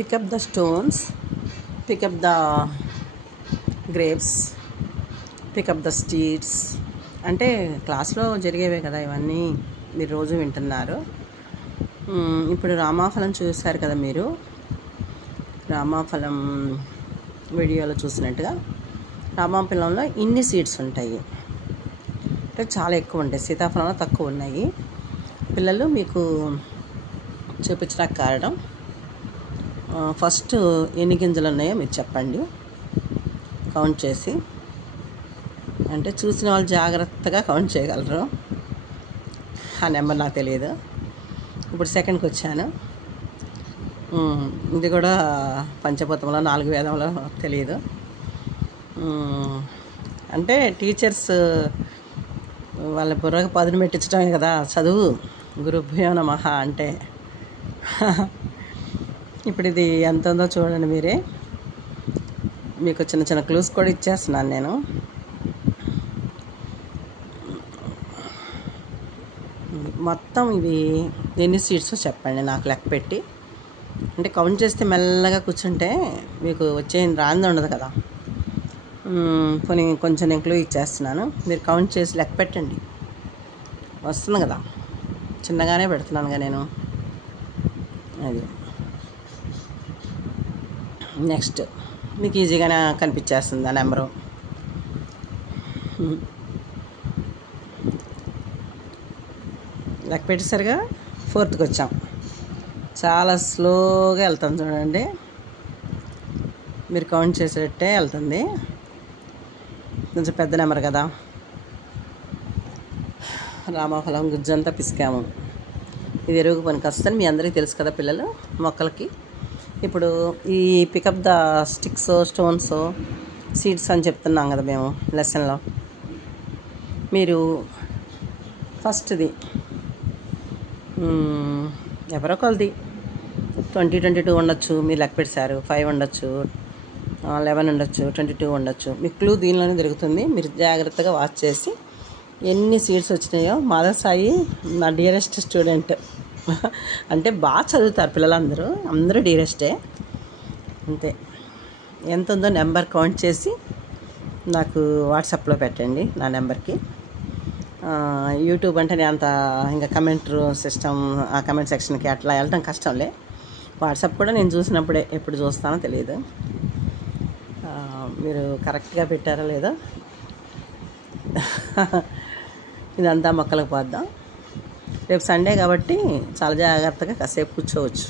pick up the stones, pick up the grapes, pick up the seeds. అంటే క్లాస్లో జరిగేవే కదా ఇవన్నీ, మీరు రోజు వింటున్నారు. ఇప్పుడు రామాఫలం చూశారు కదా మీరు, రామాఫలం వీడియోలో చూసినట్టుగా రామాఫలంలో ఇన్ని సీడ్స్ ఉంటాయి అంటే చాలా ఎక్కువ ఉంటాయి. సీతాఫలంలో తక్కువ ఉన్నాయి. పిల్లలు మీకు చూపించడానికి కారణం, ఫస్ట్ ఎన్ని గింజలు ఉన్నాయో మీరు చెప్పండి కౌంట్ చేసి. అంటే చూసిన వాళ్ళు జాగ్రత్తగా కౌంట్ చేయగలరు. ఆ నెంబర్ నాకు తెలియదు. ఇప్పుడు సెకండ్కి వచ్చాను. ఇది కూడా పంచభూతంలో 4 వేదంలో తెలియదు. అంటే టీచర్స్ వాళ్ళ బుర్రకు పదును పెట్టించడమే కదా చదువు. గురుభ్యో నమః అంటే ఇప్పుడు ఇది ఎంత ఉందో చూడండి మీరే. మీకు చిన్న చిన్న క్లూస్ కూడా ఇచ్చేస్తున్నాను నేను. మొత్తం ఇవి ఎన్ని సీడ్స్ చెప్పండి నాకు లెక్క పెట్టి. అంటే కౌంట్ చేస్తే మెల్లగా కూర్చుంటే మీకు వచ్చే రాంది ఉండదు కదా. కొంచెం నేను క్లూ ఇచ్చేస్తున్నాను, మీరు కౌంట్ చేసి లెక్క పెట్టండి. వస్తుంది కదా, చిన్నగానే పెడుతున్నానుగా నేను. అది నెక్స్ట్ మీకు ఈజీగానే కనిపించేస్తుంది ఆ నెంబరు. లెక్క పెట్టేసరిగా 4థ్కి వచ్చాం. చాలా స్లోగా వెళ్తాం చూడండి, మీరు కౌంట్ చేసేటట్టే వెళ్తుంది. కొంచెం పెద్ద నెంబర్ కదా. రామాఫలం గుజ్జంతా పిసికాము. ఇది ఎరువుకు పనికి వస్తుంది, మీ అందరికీ తెలుసు కదా పిల్లలు, మొక్కలకి. ఇప్పుడు ఈ pick up the sticks, stones, seeds అని చెప్తున్నాం కదా మేము లెసన్లో. మీరు ఫస్ట్ది ఎవరో కొలది 22 ఉండొచ్చు, మీరు లెక్క పెట్టారు. 5 ఉండొచ్చు, 11 ఉండొచ్చు, 22 ఉండొచ్చు. మీ క్లూ దీనిలోనే దొరుకుతుంది. మీరు జాగ్రత్తగా వాచ్ చేసి ఎన్ని సీడ్స్ వచ్చినాయో. మాధవ్ సాయి నా డియరెస్ట్ స్టూడెంట్. అంటే బాగా చదువుతారు పిల్లలందరూ, అందరూ డియరెస్టే. అంతే, ఎంత ఉందో నెంబర్ కౌంట్ చేసి నాకు వాట్సాప్లో పెట్టండి నా నెంబర్కి. యూట్యూబ్ అంటే నేను అంత ఇంకా కమెంట్ సిస్టమ్, ఆ కమెంట్ సెక్షన్కి అట్లా వెళ్ళటం కష్టంలే. వాట్సాప్ కూడా నేను చూసినప్పుడే, ఎప్పుడు చూస్తానో తెలియదు. మీరు కరెక్ట్గా పెట్టారో లేదో. ఇదంతా మొక్కలకు పోద్దాం. రేపు సండే కాబట్టి చాలా జాగ్రత్తగా కాసేపు కూర్చోవచ్చు.